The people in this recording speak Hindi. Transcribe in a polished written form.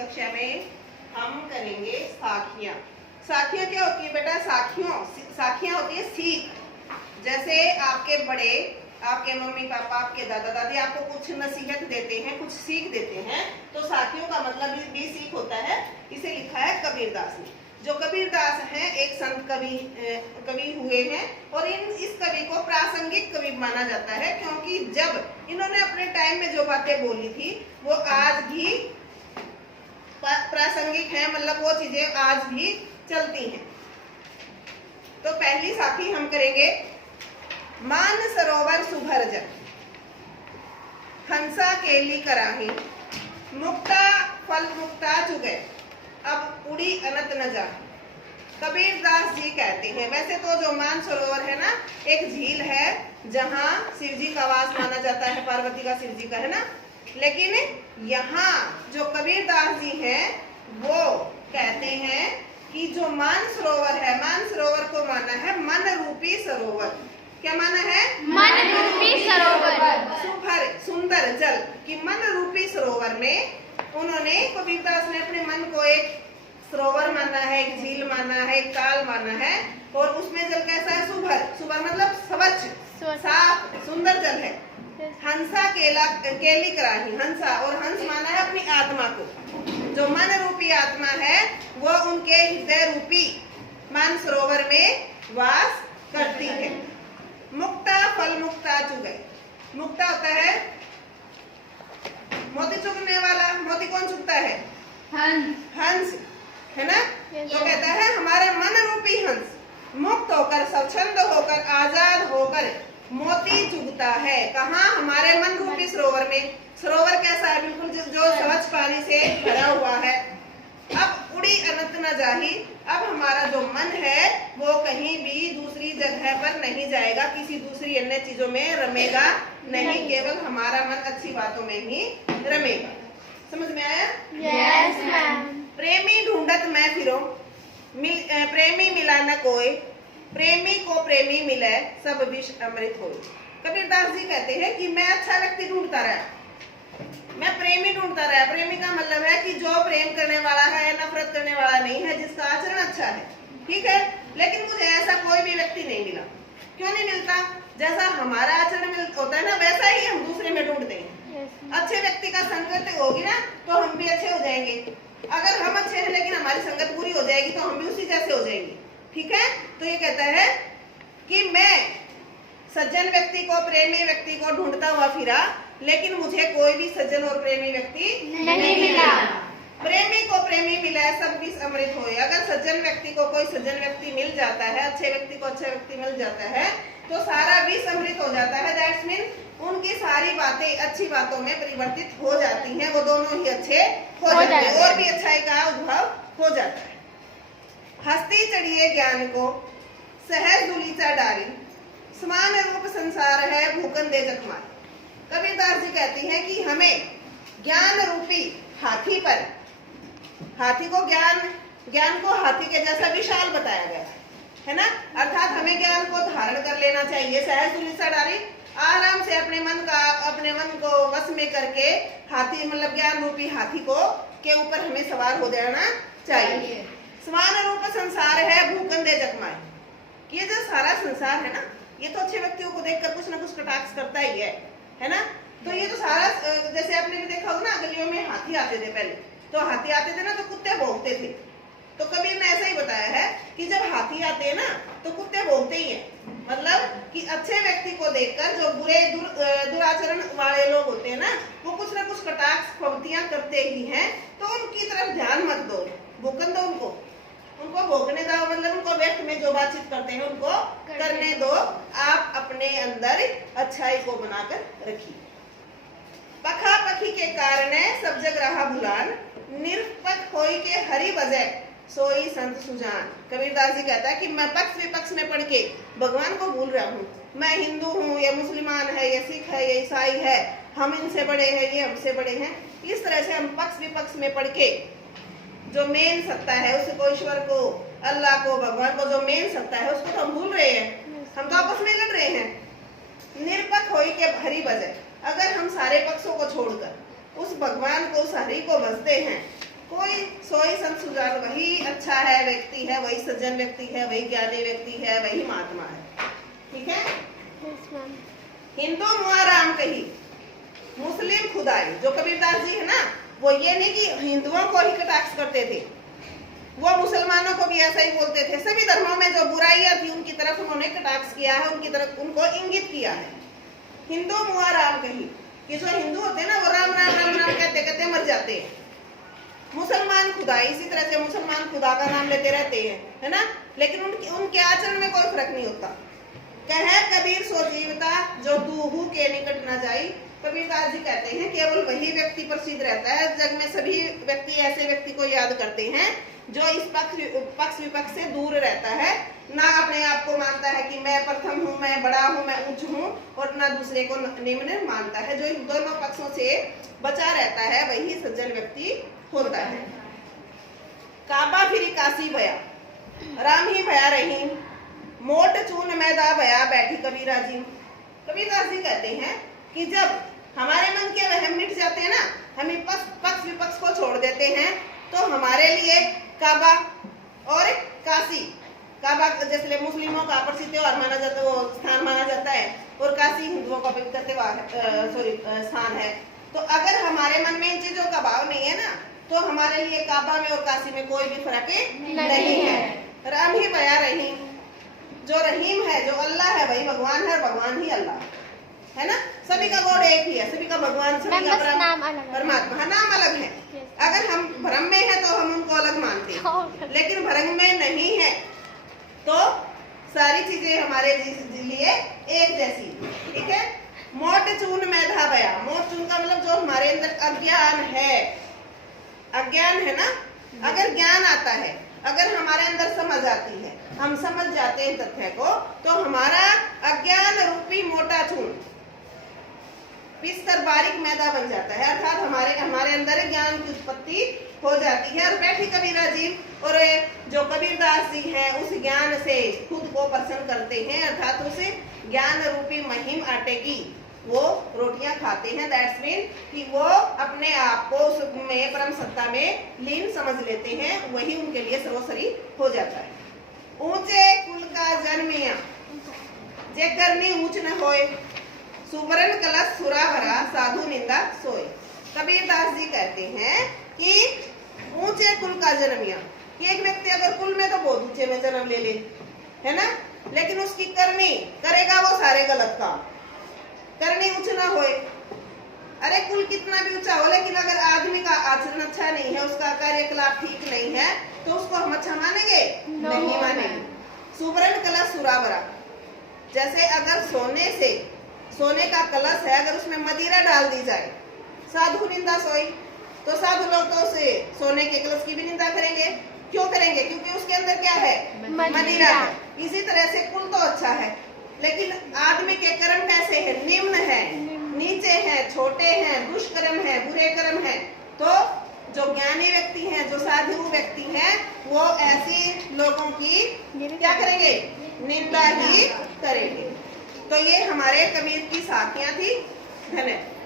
कक्षा में हम करेंगे साखियां। साखियां क्या होती है बेटा? साखियां होती है सीख। जैसे आपके बड़े, आपके मम्मी पापा, आपके दादा दादी आपको कुछ नसीहत देते हैं, कुछ सीख देते हैं, तो साखियों का मतलब भी सीख होता है। इसे लिखा है कबीरदास ने। जो कबीरदास हैं एक संत कवि हुए हैं और इस कवि को प्रासंगिक कवि माना जाता है, क्योंकि जब इन्होंने अपने टाइम में जो बातें बोली थी वो आज भी प्रासंगिक है, मतलब वो चीजें आज भी चलती हैं। तो पहली साखी हम करेंगे, मान सरोवर सुभर जल, हंसा केली कराही, मुक्ता फल मुक्ता चुगे, अब उड़ी अनंत न जा। कबीरदास जी कहते हैं, वैसे तो जो मान सरोवर है ना, एक झील है जहाँ शिव जी का वास माना जाता है, पार्वती का शिव जी का है ना, लेकिन यहाँ जो कबीरदास जी हैं वो कहते हैं कि जो मान सरोवर है, मान सरोवर को माना है मन रूपी सरोवर। क्या माना है? मन रूपी सरोवर। सुभर सुंदर जल कि मन रूपी सरोवर में उन्होंने, कबीरदास ने अपने मन को एक सरोवर माना है, एक झील माना है, एक ताल माना है, और उसमें जल कैसा है? सुभर। सुभर मतलब स्वच्छ, साफ, सुंदर जल है। हंसा केली कराही, हंसा, और हंस माना है अपनी आत्मा को। जो मन रूपी आत्मा है वो उनके हृदय रूपी मान सरोवर में वास करती है। मुक्ता फल मुक्ता चुगे, मुक्ता होता है मोती चुगने वाला। मोती कौन चुगता है? हंस है ना। तो कहता है हमारे मन रूपी हंस मुक्त होकर, स्वच्छंद होकर, आजाद होकर मोती चुगता है। कहाँ? हमारे मन रूपी सरोवर में। सरोवर कैसा है? बिल्कुल जो स्वच्छ पानी से भरा हुआ है। अब उड़ी अनंत न जाही, अब हमारा जो मन है वो कहीं भी दूसरी जगह पर नहीं जाएगा, किसी दूसरी अन्य चीजों में रमेगा नहीं, केवल हमारा मन अच्छी बातों में ही रमेगा। समझ में आया? Yes ma'am. प्रेमी ढूंढत मैं फिरो, प्रेमी मिला न कोई, प्रेमी को प्रेमी मिले, सब विष अमृत हो। कबीरदास जी कहते हैं कि मैं अच्छा व्यक्ति ढूंढता रहा, मैं प्रेमी ढूंढता रहा। प्रेमी का मतलब है कि जो प्रेम करने वाला है, नफरत करने वाला नहीं है, जिसका आचरण अच्छा है, ठीक है। लेकिन मुझे ऐसा कोई भी व्यक्ति नहीं मिला। क्यों नहीं मिलता? जैसा हमारा आचरण होता है ना, वैसा ही हम दूसरे में ढूंढते हैं। अच्छे व्यक्ति का संगत होगी ना तो हम भी अच्छे हो जाएंगे। अगर हम अच्छे हैं लेकिन हमारी संगत बुरी हो जाएगी तो हम भी उसी जैसे हो जाएंगे, ठीक है। तो ये कहता है कि मैं सज्जन व्यक्ति को, प्रेमी व्यक्ति को ढूंढता हुआ फिरा, लेकिन मुझे कोई भी सज्जन और प्रेमी व्यक्ति नहीं मिला। प्रेमी को प्रेमी मिला है, सब विष अमृत होए। अगर सज्जन व्यक्ति को कोई सज्जन व्यक्ति मिल जाता है, अच्छे व्यक्ति को अच्छा व्यक्ति मिल जाता है, तो सारा विष अमृत हो जाता है। दैट्स मीन उनकी सारी बातें अच्छी बातों में परिवर्तित हो जाती हैं, वो दोनों ही अच्छे हो जाते हैं, और भी अच्छाई का उद्भव हो जाता है। हस्ती चढ़िए ज्ञान को, सहज दुलीचा डारी, समान रूप संसार है, भूकन दे जखमारी। कबीरदास जी कहती हैं कि हमें ज्ञान रूपी हाथी पर, हाथी को ज्ञान को हाथी के जैसा विशाल बताया गया है ना, अर्थात हमें ज्ञान को धारण कर लेना चाहिए। सहज दुलीचा डारी, आराम से अपने मन को वश में करके हाथी मतलब ज्ञान रूपी हाथी को के ऊपर हमें सवार हो जाना चाहिए। समान रूप संसार है, भूकन दे जखमाए। ये जो सारा संसार है ना, ये तो अच्छे व्यक्तियों को देखकर कुछ ना कुछ कटाक्ष करता ही है ना। तो ये तो सारा, जैसे आपने भी देखा होगा ना, गलियों में हाथी आते थे पहले, तो हाथी आते थे ना तो कुत्ते भौंकते थे। तो कबीर ने ऐसा ही बताया है कि जब हाथी आते हैं ना तो कुत्ते भौंकते ही हैं। मतलब कि अच्छे व्यक्ति को देखकर जो बुरे दुराचरण वाले लोग होते हैं ना, वो कुछ ना कुछ कटाक्ष प्रवृत्तियां करते ही हैं, तो उनकी तरफ ध्यान मत दो, भूकन दो उनको भोगने दो, मतलब उनको व्यक्त में जो बातचीत करते हैं उनको करने दो। आप अपने अंदर अच्छाई को बनाकर रखिए। पखा पखी के कारण सब जग रहा भुलान, निरपक्ष होई के हरि बजे, सोई संत सुजान। कबीरदास जी कहता है कि मैं पक्ष विपक्ष में पढ़ के भगवान को भूल रहा हूँ। मैं हिंदू हूँ, ये मुसलमान है, ये सिख है, ये ईसाई है, हम इनसे बड़े हैं, ये हमसे बड़े हैं। इस तरह से हम पक्ष विपक्ष में पढ़ के जो मेन सत्ता है उसको, ईश्वर को, अल्लाह को, भगवान को, जो मेन सत्ता है उसको तो हम भूल रहे हैं, हम तो आपस में लड़ रहे हैं। निरपक्ष होई के हरि बजे, अगर हम सारे पक्षों को छोड़कर उस भगवान को, उस हरि को भजते हैं, कोई सोई संत सुजान, वही अच्छा है व्यक्ति है, वही सज्जन व्यक्ति है, वही ज्ञानी व्यक्ति है, वही महात्मा है। ठीक है। Yes ma'am. हिंदू मुआ राम कही, मुस्लिम खुदाई। जो कबीरदास जी है ना, वो ये नहीं कि हिंदुओं को ही कटाक्ष करते थे, वो मुसलमानों को भी ऐसा ही बोलते थे। सभी धर्मों में जो बुराइयां थी उनकी तरफ उन्होंने कटाक्ष किया है, उनकी तरफ उनको इंगित किया है। हिंदू मुआ राम कही, कि जो हिंदू होते हैं ना वो राम राम राम राम कहते कहते मर जाते हैं। मुसलमान खुदा, इसी तरह से मुसलमान खुदा का नाम लेते रहते हैं, है ना, लेकिन उनके आचरण में कोई फर्क नहीं होता। कहे कबीर सो जीवता, जो दूहू के निकट न जाई। कबीरदास जी कहते हैं केवल वही व्यक्ति प्रसिद्ध रहता है, जग में सभी व्यक्ति ऐसे व्यक्ति को याद करते हैं जो इस पक्ष विपक्ष से दूर रहता है, ना अपने आप को मानता है कि मैं प्रथम हूँ, मैं बड़ा हूँ, मैं उच्च हूँ, और ना दूसरे को निम्न मानता है। जो इन दोनों पक्षों से बचा रहता है वही सज्जन व्यक्ति होता है। काबा फिरी काशी भया, राम ही भया रही, मोट चून मैदा भया बैठी कबीरा जी। कबीरदास जी कहते हैं कि जब हमारे मन के वहम मिट जाते हैं ना, हम पक्ष विपक्ष को छोड़ देते हैं, तो हमारे लिए काबा और काशी, काबा जैसे मुस्लिमों का प्रसिद्ध त्योहार माना जाता है, वो स्थान माना जाता है, और काशी हिंदुओं का पवित्र त्योहार स्थान है। तो अगर हमारे मन में इन चीजों का भाव नहीं है ना, तो हमारे लिए काबा में और काशी में कोई भी फर्क नहीं है। राम ही बया रहीम, जो रहीम है, जो अल्लाह है, वही भगवान है, और भगवान ही अल्लाह है ना। सभी का गॉड एक ही है, सभी का भगवान, सभी का परमात्मा, नाम अलग है। अगर हम भ्रम में है तो हम उनको अलग मानते हैं, लेकिन भ्रम में नहीं है तो सारी चीजें हमारे लिए एक जैसी। ठीक है। मोट चून मैधा बया, मोट चून का मतलब जो हमारे अंदर अज्ञान है, अज्ञान है ना, अगर ज्ञान आता है, अगर हमारे अंदर समझ आती है, हम समझ जाते हैं तथ्य को, तो हमारा अज्ञान रूपी मोटा चून पिसकर बारीक मैदा बन जाता है, अर्थात हमारे अंदर ज्ञान की उत्पत्ति हो जाती है। और बैठी कबीरा जी और जो कबीरदास जी हैं उस ज्ञान से खुद को प्रसन्न करते हैं, अर्थात उस ज्ञान रूपी महिम आटे की वो रोटियां खाते हैं। दैट्स मीन कि वो अपने आप को उसमें परम सत्ता में लीन समझ लेते हैं, वही उनके लिए सर्वोपरि हो जाता है। ऊंचे कुल का जन्मिया, जे करनी ऊंच न होए, सुवर्ण कलश सुरा भरा, साधु निंदा सोए। कबीरदास जी कहते हैं कि ऊंचे कुल का जन्मिया, कि एक व्यक्ति अगर कुल में तो बहुत ऊंचे में जन्म ले ले, है ना, लेकिन उसकी करनी करेगा वो सारे गलत काम, करनी ऊंच ना होए। अरे कुल कितना भी ऊंचा हो, लेकिन अगर आदमी का आचरण अच्छा नहीं है, उसका कार्यकलाप ठीक नहीं है, तो उसको हम अच्छा मानेंगे? नहीं मानेंगे। सुवर्ण कलश सुरावरा, जैसे अगर सोने का कलश है, अगर उसमें मदिरा डाल दी जाए, साधु निंदा सोई, तो साधु लोग तो उसे सोने के कलश की भी निंदा करेंगे। क्यों करेंगे? क्योंकि उसके अंदर क्या है? मदिरा है। इसी तरह से कुल तो अच्छा है, लेकिन आदमी के कर्म कैसे हैं? निम्न है, नीचे हैं, छोटे हैं, दुष्कर्म है, बुरे कर्म है। तो जो ज्ञानी व्यक्ति हैं, जो साधु व्यक्ति हैं, वो ऐसी लोगों की क्या करेंगे? निंदा ही करेंगे। तो ये हमारे कबीर की साखियां थी। धन्यवाद।